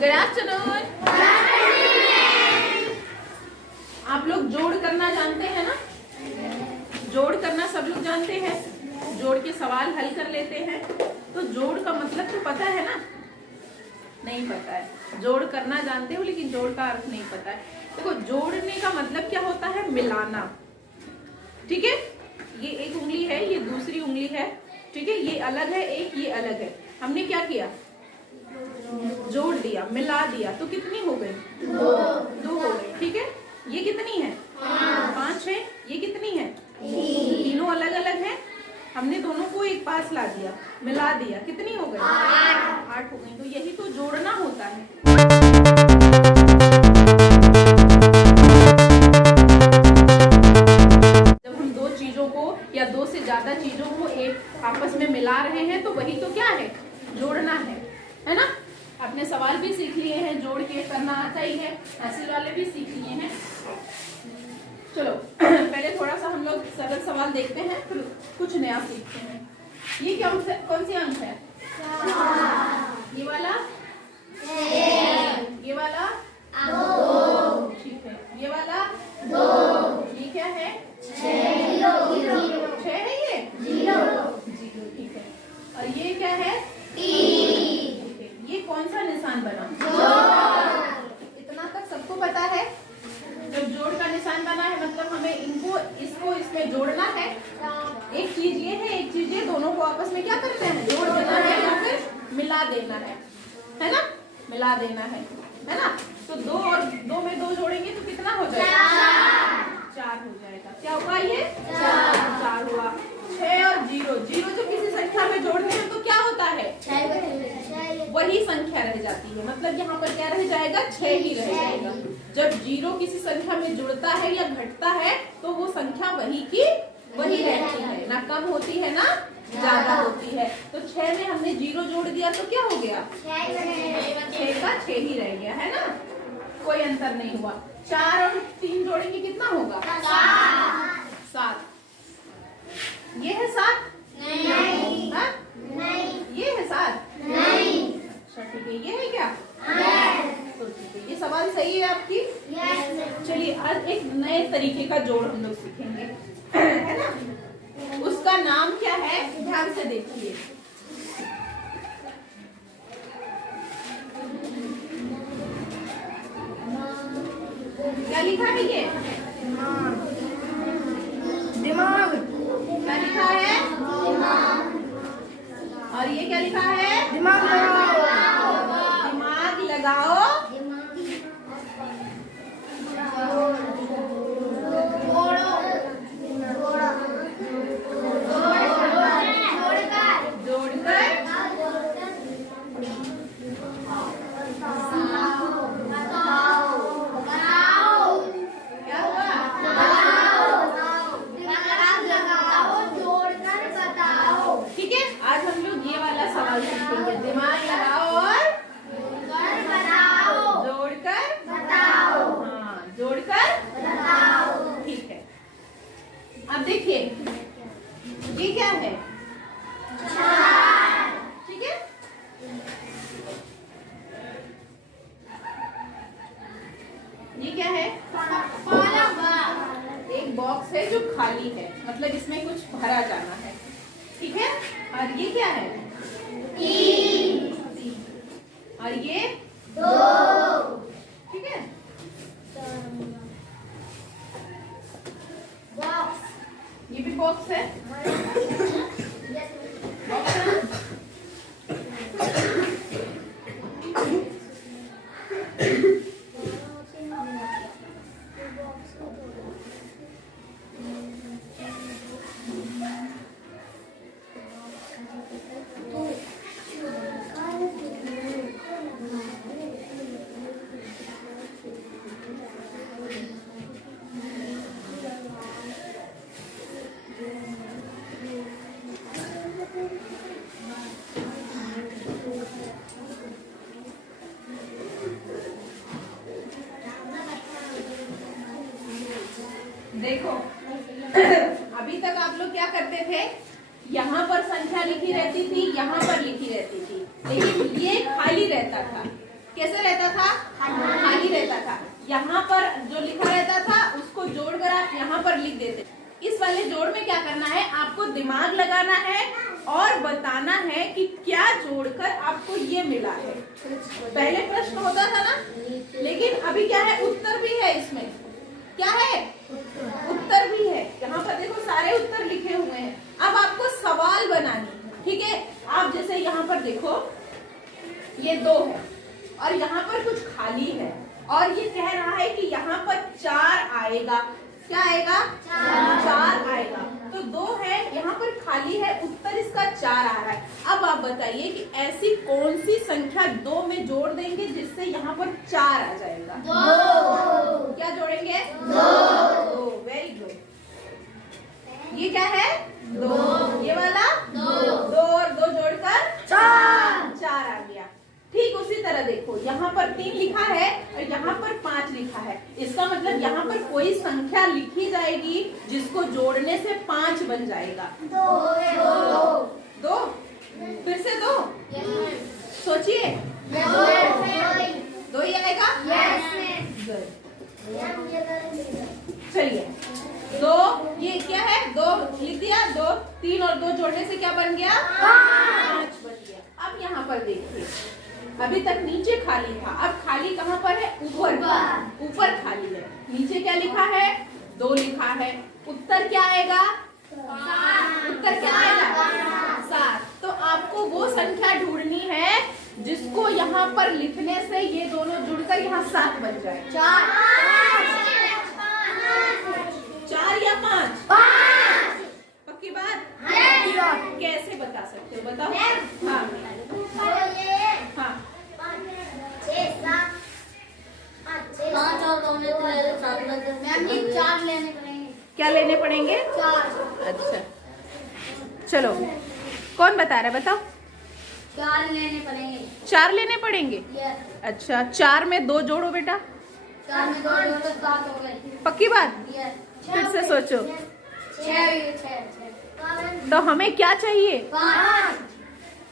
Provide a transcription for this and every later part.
Good afternoon. आप लोग जोड़ करना जानते हैं ना? जोड़ करना सब लोग जानते हैं, जोड़ के सवाल हल कर लेते हैं। तो जोड़ का मतलब तो पता है ना? नहीं पता है। जोड़ करना जानते हो लेकिन जोड़ का अर्थ नहीं पता है। देखो, जोड़ने का मतलब क्या होता है? मिलाना। ठीक है, ये एक उंगली है, ये दूसरी उंगली है, ठीक है, ये अलग है, एक ये अलग है। हमने क्या किया? जोड़ दिया, मिला दिया। तो कितनी हो गई? दो हो गई। ठीक है, ये कितनी है? 5 है। ये कितनी है? तीनों अलग अलग है। हमने दोनों को एक पास ला दिया, मिला दिया, कितनी हो गई? 8 हो गई। तो यही तो जोड़ना होता है। जब हम दो चीजों को या दो से ज्यादा चीजों को एक आपस में मिला रहे हैं तो वही तो क्या है? जोड़ना है ना? आपने सवाल भी सीख लिए हैं, जोड़ के करना आता ही है, हासिल वाले भी सीख लिए हैं। चलो पहले थोड़ा सा हम लोग सरल सवाल देखते हैं, फिर कुछ नया सीखते हैं। ये क्या कौन सी अंक है? ये वाला? ये वाला? 2। ठीक है, ये वाला? 2। ये क्या है? 6 है ये? 0। ठीक है। और ये क्या है? 3। ये कौन सा निशान बना? इतना तक सबको पता है। जब जोड़ का निशान बना है मतलब हमें इनको इसको इसमें जोड़ना है। एक चीज ये है, एक चीज ये, दोनों को आपस में क्या करना है? जोड़ देना है या फिर मिला देना है ना? मिला देना है ना? तो 2 और 2 में 2 जोड़ेंगे तो कितना हो जाएगा? 4 हो जाएगा। क्या हुआ ये? 4 हुआ। 6 और 0, 0 जब किसी संख्या में जोड़ते हैं तो क्या होता है? वही संख्या रह जाती है। मतलब यहाँ पर क्या रह जाएगा? 6 ही रह जाएगा। जब 0 किसी संख्या में जुड़ता है या घटता है तो वो संख्या वही की वही रहती है, ना कम होती है ना ज्यादा होती है। तो 6 में हमने 0 जोड़ दिया तो क्या हो गया? 6 का 6 ही रह गया, है ना? कोई अंतर नहीं हुआ। 4 और 3 जोड़ेंगे कितना होगा? 7। ये है 7? नहीं। हाँ? नहीं। ये है 7? नहीं। अच्छा ठीक है, ये है क्या? तो ठीक है, ये सवाल सही है आपकी। चलिए आज एक नए तरीके का जोड़ हम लोग सीखेंगे, है ना? उसका नाम क्या है? ध्यान से देखिए। क्या लिखा है ये? दिमाग। क्या लिखा है? और ये क्या लिखा है? दिमाग लगाओ। दिमाग लगाओ। दिमाग लगाओ और जोड़कर बताओ। हाँ, जोड़कर बताओ। ठीक है, अब देखिए ये क्या है? 4। ठीक है, ये क्या है? एक बॉक्स है जो खाली है, मतलब इसमें कुछ भरा जाना है। ठीक है, और ये क्या है? 3। और ये 2। ठीक है, बॉक्स। ये भी बॉक्स है। बॉक्स है ना? देखो अभी तक आप लोग क्या करते थे? यहाँ पर संख्या लिखी रहती थी, यहाँ पर लिखी रहती थी, लेकिन ये खाली रहता था। कैसे रहता था? खाली रहता था। यहाँ पर जो लिखा रहता था उसको जोड़कर आप यहाँ पर लिख देते। इस वाले जोड़ में क्या करना है, आपको दिमाग लगाना है और बताना है कि क्या जोड़कर आपको ये मिला है। पहले प्रश्न होता था ना, लेकिन अभी क्या है, उत्तर भी है इसमें। क्या है? उत्तर भी है। यहाँ पर देखो सारे उत्तर लिखे हुए हैं। अब आपको सवाल बनानी, ठीक है। आप जैसे यहाँ पर देखो ये 2 है और यहाँ पर कुछ खाली है और ये कह रहा है कि यहाँ पर 4 आएगा। क्या आएगा? 4 आएगा। तो 2 है, यहाँ पर खाली है, उत्तर इसका 4 आ रहा है। अब आप बताइए कि ऐसी कौन सी संख्या 2 में जोड़ देंगे जिससे यहाँ पर 4 आ जाएगा? 2। क्या जोड़ेंगे? 2। Very good. ये क्या है? 2। ये वाला 2 और 2 जोड़कर 4 आ गया। ठीक उसी तरह देखो यहाँ पर 3 लिखा है और यहाँ पर 5 लिखा है। इसका मतलब यहाँ पर कोई संख्या लिखी जाएगी जिसको जोड़ने से 5 बन जाएगा। 2 फिर से 2 सोचिए, 2 ही आएगा। चलिए 2, ये क्या है? 2 लिख दिया। 2 3 और 2 जोड़ने से क्या बन गया? 5 बन गया। अब यहाँ पर देखिए, अभी तक नीचे खाली था, अब खाली कहाँ पर है? ऊपर। ऊपर खाली है। नीचे क्या लिखा है? 2 लिखा है। उत्तर क्या आएगा? उत्तर क्या आएगा? 7। तो आपको वो संख्या ढूंढनी है जिसको यहाँ पर लिखने से ये दोनों जुड़कर यहाँ 7 बन जाए। 4 या 5? पक्की बात? कैसे बता सकते हो, बताओ। हाँ हाँ, 4 लेने पड़ेंगे। क्या लेने पड़ेंगे? 4। अच्छा चलो, कौन बता रहा है? बताओ। 4 लेने पड़ेंगे। 4 लेने पड़ेंगे। अच्छा, 4 में 2 जोड़ो बेटा। 4 में 2 जोड़ो तो 7 हो गए। पक्की बात? फिर से सोचो। 6। तो हमें क्या चाहिए? 5।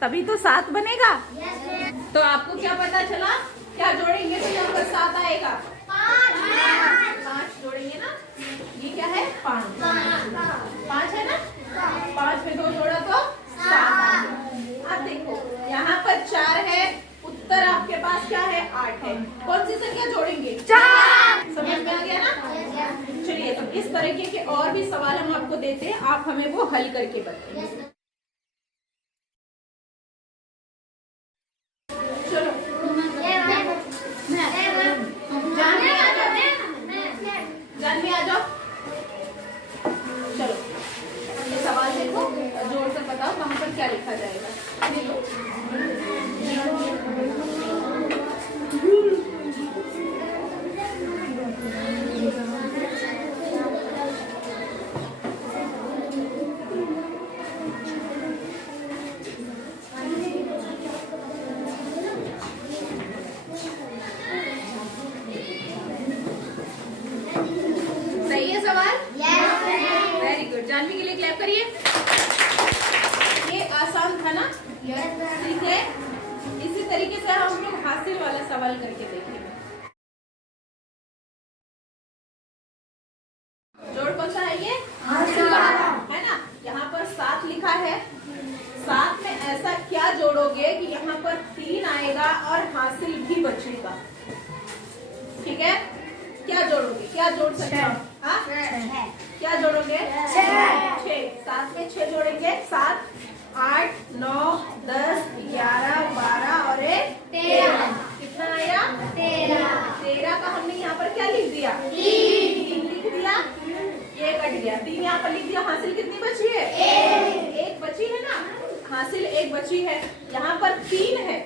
तभी तो 7 बनेगा। तो आपको क्या पता चला? क्या जोड़ेंगे तो यहाँ पर 7 आएगा? 5 जोड़ेंगे ना। ये क्या है? 5 है ना। 5 में 2 जोड़ा तो 7। अब देखो यहाँ पर 4 है, उत्तर आपके पास क्या है? 8 है। कौन सी संख्या जोड़ेंगे? 4। समझ में आ गया ना? चलिए, तो इस तरीके के और भी सवाल हम आपको देते हैं, आप हमें वो हल करके बताइए। जानवी आ जाओ। चलो ये सवाल देखो, जोड़ कर बताओ कहाँ पर क्या लिखा जाएगा। सही है सवाल? Very good. जानवी के लिए क्लैप करिए। ये आसान था ना? ठीक है। इसी तरीके से हम लोग हासिल वाला सवाल करके देखेंगे। जोड़ कौन सा है? ये हासिल वाला है ना। यहाँ पर 7 लिखा है। 7 में ऐसा क्या जोड़ोगे कि यहाँ पर 3 आएगा और हासिल भी बचेगा। ठीक है, क्या जोड़ोगे? क्या जोड़ सकते हो? क्या जोड़ोगे? 6। 7 में 6 जोड़ेंगे। 7 8 9 10 11 12 और 13। कितना आया? 13 का हमने यहाँ पर क्या लिख दिया? 3 लिख दिया। ये कट गया। 3 यहाँ पर लिख दिया। हासिल कितनी बची है? 1 बची है ना। हासिल 1 बची है। यहाँ पर 3 है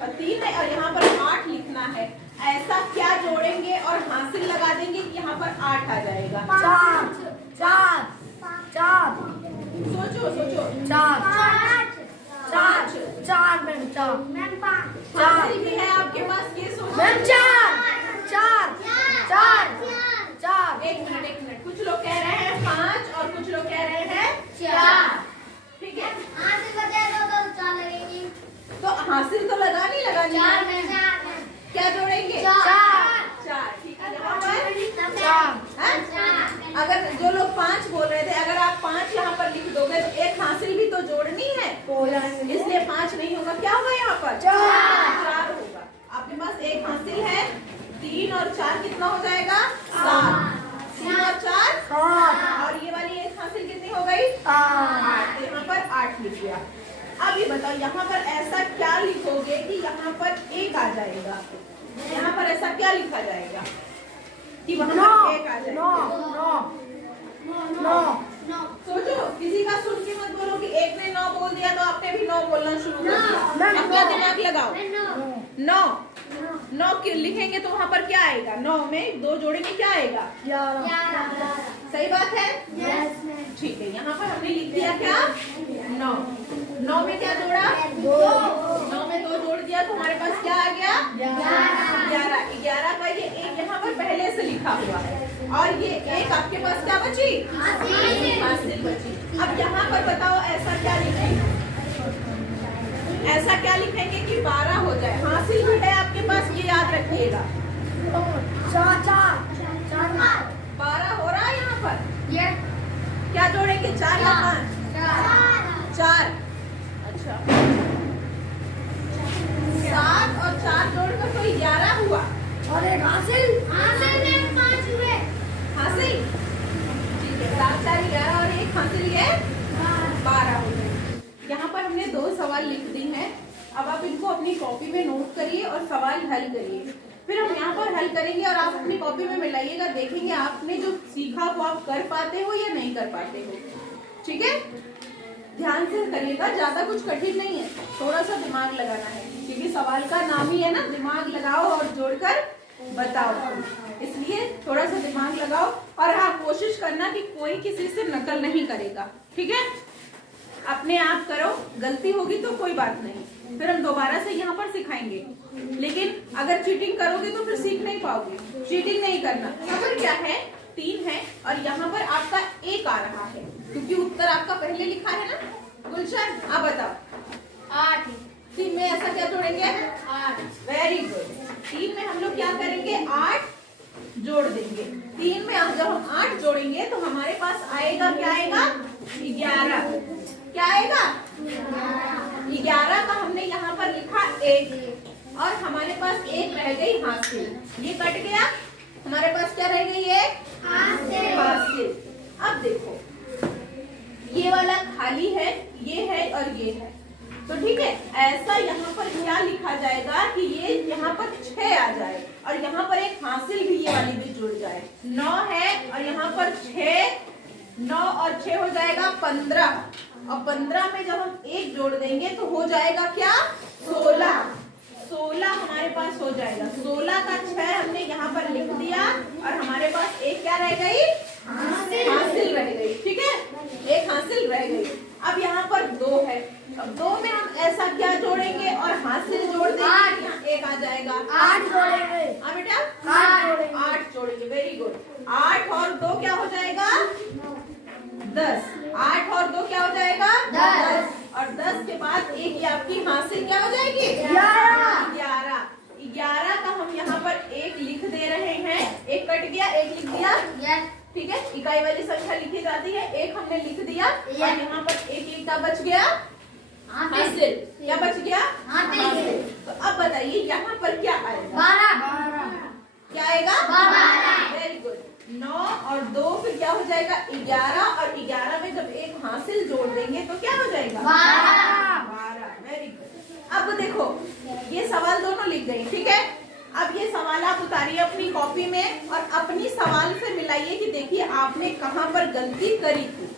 और 3 है और यहाँ पर 8 लिखना है। ऐसा क्या जोड़ेंगे और हासिल लगा देंगे कि यहाँ पर 8 आ जाएगा? 4। सोचो सोचो। 4 हासिल भी है आपके पास, ये सोचो। 4। एक मिनट। कुछ लोग कह रहे हैं 5 और कुछ लोग कह रहे हैं 4। ठीक है, तो हासिल तो लगानी 5 नहीं होगा, क्या होगा यहाँ पर? 4 होगा। आपके पास एक हासिल है, 3 और 4 कितना हो जाएगा? 7। 3 और 4 और ये वाली एक हासिल कितनी हो गई? 8। तो यहाँ पर 8 लिख दिया। अब ये बताओ यहाँ पर ऐसा क्या लिखोगे कि यहाँ पर 1 आ जाएगा? यहाँ पर ऐसा क्या लिखा जाएगा कि वहाँ पर 1 आ जाएगा? सोचो, किसी का सुन के मत बोलो कि एक ने 9 बोल दिया तो आपने भी 9 बोलना शुरू कर दिया। अपना दिमाग लगाओ। 9 क्यों लिखेंगे तो वहाँ पर क्या आएगा? 9 में 2 जोड़ेंगे, क्या आएगा? 11। सही बात है? ठीक है, यहाँ पर हमने लिख दिया क्या? 9। 9 में क्या जोड़ा? 9 में 2 जोड़ दिया तो हमारे पास क्या आ गया? 11। 11 का ये 1 यहाँ पर पहले से लिखा हुआ है और ये 1 आपके पास क्या बची? हासिल बची। अब यहाँ पर बताओ ऐसा क्या लिखेंगे? ऐसा क्या लिखेंगे कि 12 हो जाए? हासिल भी है आपके पास, ये याद रखिएगा। 12 हो रहा है यहाँ पर। क्या जोड़ेंगे? 4 या 5? 4। अच्छा, 7 और 4 जोड़कर तो 11 हुआ। और एक हासिल में 5 हुए। हासिल ठीक है, 7 4 11 और एक हासिल है 12 हो गए। यहाँ पर हमने 2 सवाल लिख दी हैं। अब आप इनको अपनी कॉपी में नोट करिए और सवाल हल करिए। फिर हम यहाँ पर हल करेंगे और आप अपनी कॉपी में मिलाइएगा, देखेंगे आपने जो सीखा वो आप कर पाते हो या नहीं कर पाते हो। ठीक है, ध्यान से करिएगा, ज्यादा कुछ कठिन नहीं है, थोड़ा सा दिमाग लगाना है क्योंकि सवाल का नाम ही है ना, दिमाग लगाओ और जोड़कर बताओ। इसलिए थोड़ा सा दिमाग लगाओ और हाँ, कोशिश करना कि कोई किसी से नकल नहीं करेगा। ठीक है, अपने आप करो, गलती होगी तो कोई बात नहीं, फिर हम दोबारा से यहाँ पर सिखाएंगे। लेकिन अगर चीटिंग करोगे तो फिर सीख नहीं पाओगे। चीटिंग नहीं करना। यहाँ पर क्या है? 3 है और यहाँ पर आपका 1 आ रहा है क्योंकि उत्तर आपका पहले लिखा है ना। गुलशन, आप बताओ। 8। 3 में ऐसा क्या जोड़ेंगे? 8। Very good. 3 में हम लोग क्या करेंगे? 8 जोड़ देंगे। 3 में जब हम 8 जोड़ेंगे तो हमारे पास आएगा, क्या आएगा? 11। क्या आएगा? 11 का हमने यहाँ पर लिखा 1 और हमारे पास 1 रह गई हासिल। ये कट गया, हमारे पास क्या रह गई? 1 हासिल। अब देखो, ये वाला खाली है, ये है और ये है, तो ठीक है, ऐसा यहाँ पर क्या लिखा जाएगा कि ये यहाँ पर 6 आ जाए और यहाँ पर एक हासिल भी ये वाली भी जुड़ जाए। 9 है और यहाँ पर 6, 9 और 6 हो जाएगा 15 और 15 में जब हम 1 जोड़ देंगे तो हो जाएगा क्या? 16। 16 हमारे पास हो जाएगा। 16 का 6 हमने यहाँ पर लिख दिया और हमारे पास 1 क्या रह गई? हासिल रह गई। ठीक है, 1 हासिल रह गई। अब यहाँ पर 2 है, अब 2 में हम ऐसा क्या जोड़ेंगे और हासिल जोड़ देंगे, यहाँ 1 आ जाएगा। 8 जोड़ेंगे। हाँ बेटा, 8 जोड़ेंगे। Very good. 8 और 2 क्या हो जाएगा? 10। 8 और 2 क्या हो जाएगा? 10 और 10 के बाद 1 ये आपकी हासिल क्या हो जाएगी? 11। 11 का हम यहाँ पर 1 लिख दे रहे हैं। 1 कट गया, 1 लिख दिया। ठीक है, इकाई वाली संख्या लिखी जाती है। 1 हमने लिख दिया और यहाँ पर 1 क्या बच गया? हासिल। क्या बच गया? हासिल। तो अब बताइए यहाँ पर क्या आएगा? 12। क्या आएगा? 12। Very good. 9 और 2 फिर क्या हो जाएगा? 11 और 11 में जब 1 हासिल जोड़ देंगे तो क्या हो जाएगा? 12। Very good. अब देखो, ये सवाल दोनों लिख गई। ठीक है, अब ये सवाल आप उतारिए अपनी कॉपी में और अपनी सवाल से मिलाइए कि देखिए आपने कहाँ पर गलती करी थी।